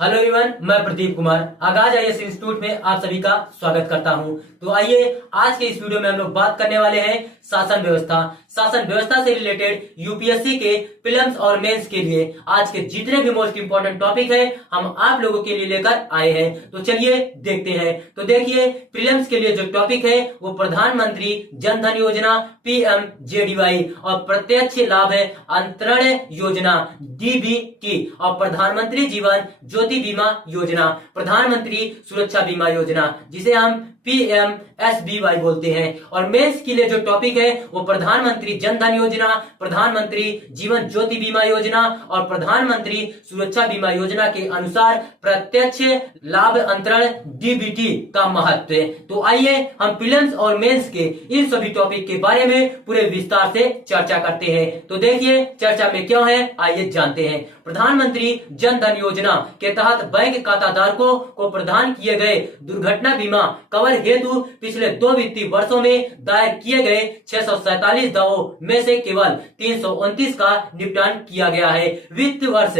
Hello everyone, मैं प्रदीप कुमार आगाज IAS institute में आप सभी का स्वागत करता हूं। तो आइए आज के इस वीडियो में हम लोग बात करने वाले हैं शासन व्यवस्था से रिलेटेड यूपीएससी के प्रीलिम्स और मेंस के लिए आज के जितने भी मोस्ट इंपोर्टेंट टॉपिक है हम आप लोगों के लिए लेकर आए हैं। तो चलिए देखते हैं। तो देखिए, प्रीलिम्स के लिए जो टॉपिक है वो प्रधानमंत्री जन धन योजना पीएमजेडीवाई और प्रत्यक्ष लाभ अंतरण योजना डीबीटी और प्रधानमंत्री जीवन ज्योति बीमा योजना, प्रधानमंत्री सुरक्षा बीमा योजना जिसे हम पीएमएसबीवाई बोलते हैं। और मेंस के लिए जो टॉपिक है वो प्रधानमंत्री जन धन योजना, प्रधानमंत्री जीवन ज्योति बीमा योजना और प्रधानमंत्री सुरक्षा बीमा योजना के अनुसार प्रत्यक्ष लाभ अंतरण डीबीटी का महत्व है। तो आइए हम प्रीलिम्स और मेंस के इन सभी टॉपिक के बारे में पूरे विस्तार से चर्चा करते हैं। तो देखिए चर्चा में क्यों है, आइए जानते हैं। प्रधानमंत्री जन धन योजना के तहत बैंक खाता धारकों को प्रदान किए गए दुर्घटना बीमा कवर हेतु पिछले 2 वित्तीय वर्षों में दायर किए गए 647 दावों में से केवल 329 का निपटान किया गया है। वित्त वर्ष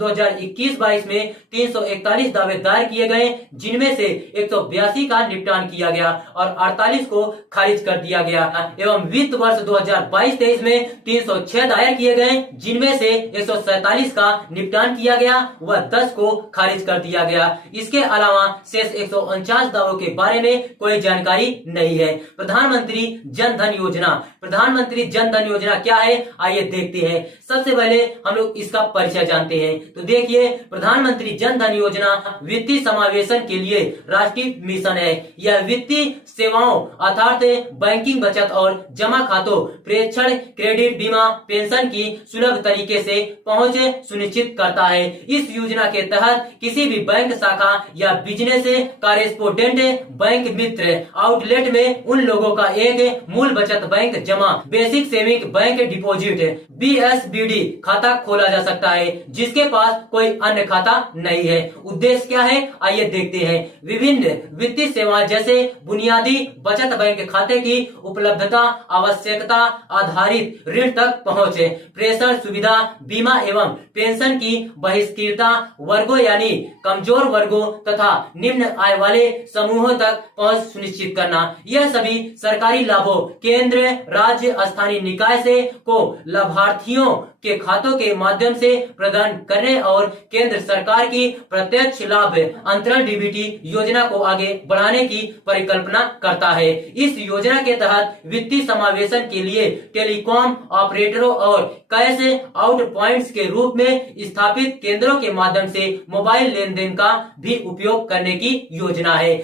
2021-22 में 341 दावे दायर किए गए, जिनमें से 182 का निपटान किया गया और 48 को खारिज कर दिया गया। एवं वित्त वर्ष 2022-23 में 306 दायर किए गए, जिनमें से 147 का निपटान किया गया व 10 को खारिज कर दिया गया। इसके अलावा शेष 149 दावों के बारे में कोई जानकारी नहीं है। प्रधानमंत्री जन धन योजना क्या है, आइए देखते हैं। सबसे पहले हम लोग इसका परिचय जानते हैं। तो देखिए, प्रधानमंत्री जन धन योजना वित्तीय समावेशन के लिए राष्ट्रीय मिशन है। यह वित्तीय सेवाओं अर्थात बैंकिंग, बचत और जमा खातों, प्रेषण, क्रेडिट, बीमा, पेंशन की सुलभ तरीके से पहुंच सुनिश्चित करता है। इस योजना के तहत किसी भी बैंक शाखा या बिजनेस कॉरेस्पोंडेंट बैंक मित्र आउटलेट में उन लोगों का एक मूल बचत बैंक जमा basic saving bank deposit BSBD खाता खोला जा सकता है जिसके पास कोई अन्य खाता नहीं है। उद्देश्य क्या है, आइए देखते हैं। विभिन्न वित्तीय सेवाएं जैसे बुनियादी बचत बैंक खाते की उपलब्धता, आवश्यकता आधारित ऋण तक पहुँच, प्रेषण सुविधा, बीमा एवं पेंशन की बहिष्कृता वर्गों यानी कमजोर वर्गों तथा निम्न आय वाले समूहों तक पहुंच सुनिश्चित करना। यह सभी सरकारी लाभों केंद्र, राज्य, स्थानीय निकाय से को लाभार्थियों के खातों के माध्यम से प्रदान करने और केंद्र सरकार की प्रत्यक्ष लाभ अंतरण डीबीटी योजना को आगे बढ़ाने की परिकल्पना करता है। इस योजना के तहत वित्तीय समावेशन के लिए टेलीकॉम ऑपरेटरों और कैश आउट पॉइंट्स के रूप में स्थापित केंद्रों के माध्यम से मोबाइल लेन देन का भी उपयोग करने की योजना है।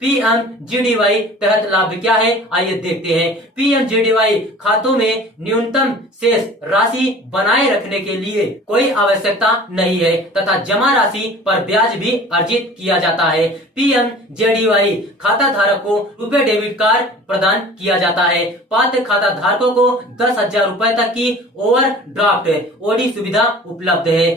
पीएमजेडीवाई तहत लाभ क्या है, आइए देखते हैं। पीएमजेडीवाई खातों में न्यूनतम शेष राशि बनाए रखने के लिए कोई आवश्यकता नहीं है तथा जमा राशि पर ब्याज भी अर्जित किया जाता है। पीएमजेडीवाई खाता धारक को रुपए डेबिट कार्ड प्रदान किया जाता है। पात्र खाता धारकों को 10,000 रुपए तक की ओवरड्राफ्ट ओडी सुविधा उपलब्ध है।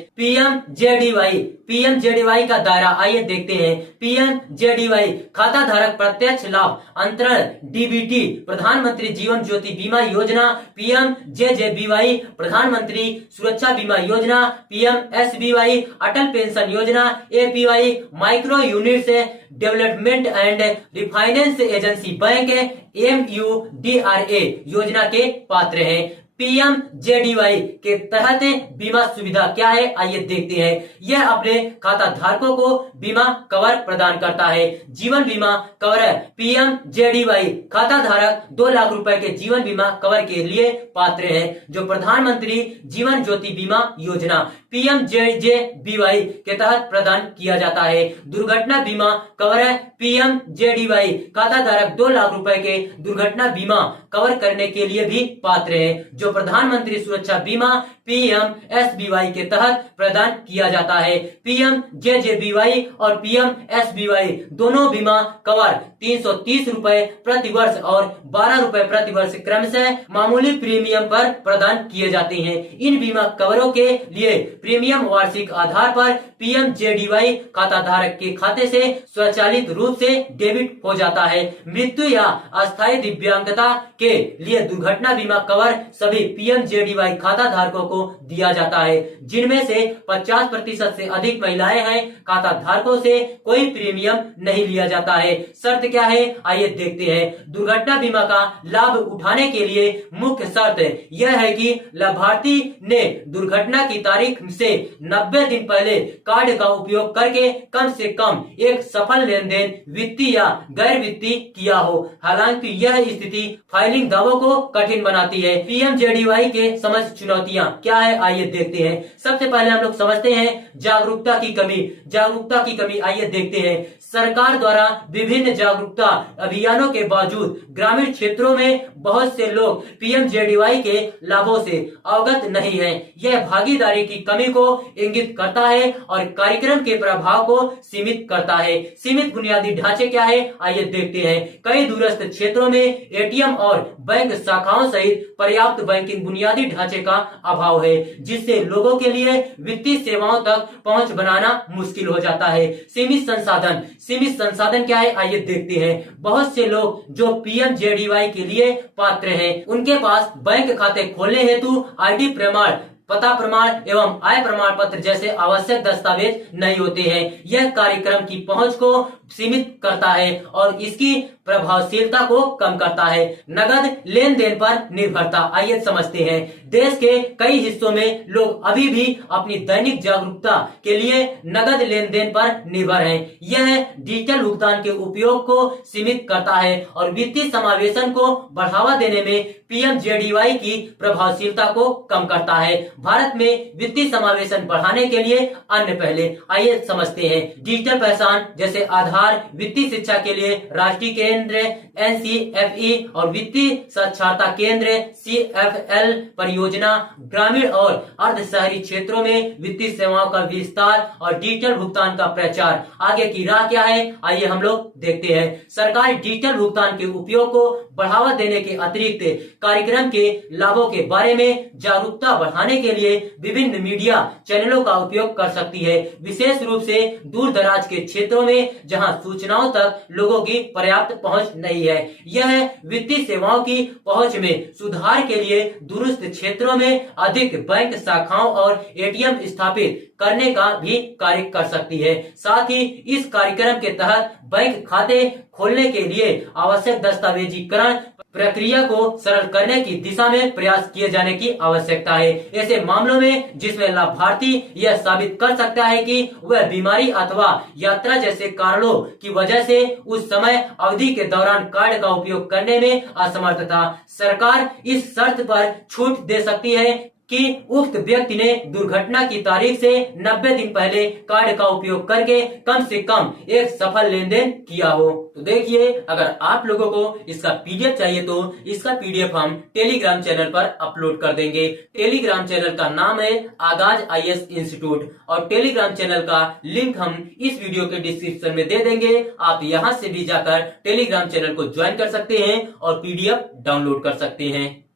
पीएमजेडीवाई का दायरा आइए देखते हैं। पीएमजेडीवाई खाता धारक प्रत्यक्ष लाभ अंतरण डीबीटी, प्रधानमंत्री जीवन ज्योति बीमा योजना पीएमजेजेबीवाई, प्रधानमंत्री सुरक्षा बीमा योजना पीएमएसबीवाई, अटल पेंशन योजना APY, micro units development and refinance agency bank MUDRA योजना के पात्र हैं। पीएमजेडीवाई के तहत बीमा सुविधा क्या है, आइए देखते हैं। यह अपने खाता धारकों को बीमा कवर प्रदान करता है। जीवन बीमा कवर है। पीएमजेडीवाई खाता धारक 2 लाख रुपए के जीवन बीमा कवर के लिए पात्र है जो प्रधानमंत्री जीवन ज्योति बीमा योजना पीएमजेजेबीवाई के तहत प्रदान किया जाता है। दुर्घटना बीमा कवर है। पीएमजेडीवाई खाता धारक 2 लाख रुपए के दुर्घटना बीमा कवर करने के लिए भी पात्र है जो प्रधानमंत्री सुरक्षा बीमा पीएमएसबीवाई के तहत प्रदान किया जाता है। पीएमजेजेबीवाई और पीएमएसबीवाई दोनों बीमा कवर 330 रुपए प्रति वर्ष और 12 रुपए प्रति वर्ष क्रमशः मामूली प्रीमियम पर प्रदान किए जाते हैं। इन बीमा कवरों के लिए प्रीमियम वार्षिक आधार पर पीएमजेडीवाई खाता धारक के खाते से स्वचालित रूप से डेबिट हो जाता है। मृत्यु या अस्थायी दिव्यांगता के लिए दुर्घटना बीमा कवर सभी पीएमजेडीवाई खाता धारकों को को दिया जाता है, जिनमें से 50% से अधिक महिलाएं हैं। खाता धारकों से कोई प्रीमियम नहीं लिया जाता है। शर्त क्या है, आइए देखते हैं। दुर्घटना बीमा का लाभ उठाने के लिए मुख्य शर्त यह है कि लाभार्थी ने दुर्घटना की तारीख से 90 दिन पहले कार्ड का उपयोग करके कम से कम एक सफल लेन देन वित्तीय या गैर वित्तीय किया हो। हालांकि यह स्थिति फाइलिंग दावों को कठिन बनाती है। पीएमजेडीवाई के समझ चुनौतियां क्या है, आइए देखते हैं। सबसे पहले हम लोग समझते हैं जागरूकता की कमी। जागरूकता की कमी, आइए देखते हैं। सरकार द्वारा विभिन्न जागरूकता अभियानों के बावजूद ग्रामीण क्षेत्रों में बहुत से लोग पीएमजेडीवाई के लाभों से अवगत नहीं हैं। यह भागीदारी की कमी को इंगित करता है और कार्यक्रम के प्रभाव को सीमित करता है। सीमित बुनियादी ढांचे क्या है, आइए देखते हैं। कई दूरस्थ क्षेत्रों में एटीएम और बैंक शाखाओं सहित पर्याप्त बैंकिंग बुनियादी ढांचे का अभाव है, जिससे लोगों के लिए वित्तीय सेवाओं तक पहुंच बनाना मुश्किल हो जाता है। सीमित संसाधन, सीमित संसाधन क्या है, आइए देखते हैं। बहुत से लोग जो पीएमजेडीवाई के लिए पात्र हैं, उनके पास बैंक खाते खोलने हेतु आईडी प्रमाण, पता प्रमाण एवं आय प्रमाण पत्र जैसे आवश्यक दस्तावेज नहीं होते हैं। यह कार्यक्रम की पहुंच को सीमित करता है और इसकी प्रभावशीलता को कम करता है। नगद लेन देन पर निर्भरता, आइए समझते हैं। देश के कई हिस्सों में लोग अभी भी अपनी दैनिक जागरूकता के लिए नगद लेन देन पर निर्भर हैं। यह डिजिटल भुगतान के उपयोग को सीमित करता है और वित्तीय समावेशन को बढ़ावा देने में पीएमजेडीवाई की प्रभावशीलता को कम करता है। भारत में वित्तीय समावेशन बढ़ाने के लिए अन्य पहले, आइए समझते हैं। डिजिटल पहचान जैसे आधार, वित्तीय शिक्षा के लिए राष्ट्रीय केंद्र एनसीएफई और वित्तीय साक्षरता केंद्र सीएफएल परियोजना, ग्रामीण और अर्ध शहरी क्षेत्रों में वित्तीय सेवाओं का विस्तार और डिजिटल भुगतान का प्रचार। आगे की राह क्या है, आइए हम लोग देखते हैं। सरकार डिजिटल भुगतान के उपयोग को बढ़ावा देने के अतिरिक्त कार्यक्रम के लाभों के बारे में जागरूकता बढ़ाने के लिए विभिन्न मीडिया चैनलों का उपयोग कर सकती है, विशेष रूप से दूर दराज के क्षेत्रों में जहां सूचनाओं तक लोगों की पर्याप्त पहुंच नहीं है। यह वित्तीय सेवाओं की पहुंच में सुधार के लिए दूरस्थ क्षेत्रों में अधिक बैंक शाखाओं और एटीएम स्थापित करने का भी कार्य कर सकती है। साथ ही इस कार्यक्रम के तहत बैंक खाते खोलने के लिए आवश्यक दस्तावेजीकरण प्रक्रिया को सरल करने की दिशा में प्रयास किए जाने की आवश्यकता है। ऐसे मामलों में जिसमें लाभार्थी यह साबित कर सकता है कि वह बीमारी अथवा यात्रा जैसे कारणों की वजह से उस समय अवधि के दौरान कार्ड का उपयोग करने में असमर्थ था, सरकार इस शर्त पर छूट दे सकती है कि उक्त व्यक्ति ने दुर्घटना की तारीख से 90 दिन पहले कार्ड का उपयोग करके कम से कम एक सफल लेन देन किया हो। तो देखिए, अगर आप लोगों को इसका पीडीएफ चाहिए तो इसका पीडीएफ हम टेलीग्राम चैनल पर अपलोड कर देंगे। टेलीग्राम चैनल का नाम है आगाज आईएएस इंस्टीट्यूट और टेलीग्राम चैनल का लिंक हम इस वीडियो के डिस्क्रिप्शन में दे देंगे। आप यहां से भी जाकर टेलीग्राम चैनल को ज्वाइन कर सकते हैं और पीडीएफ डाउनलोड कर सकते हैं।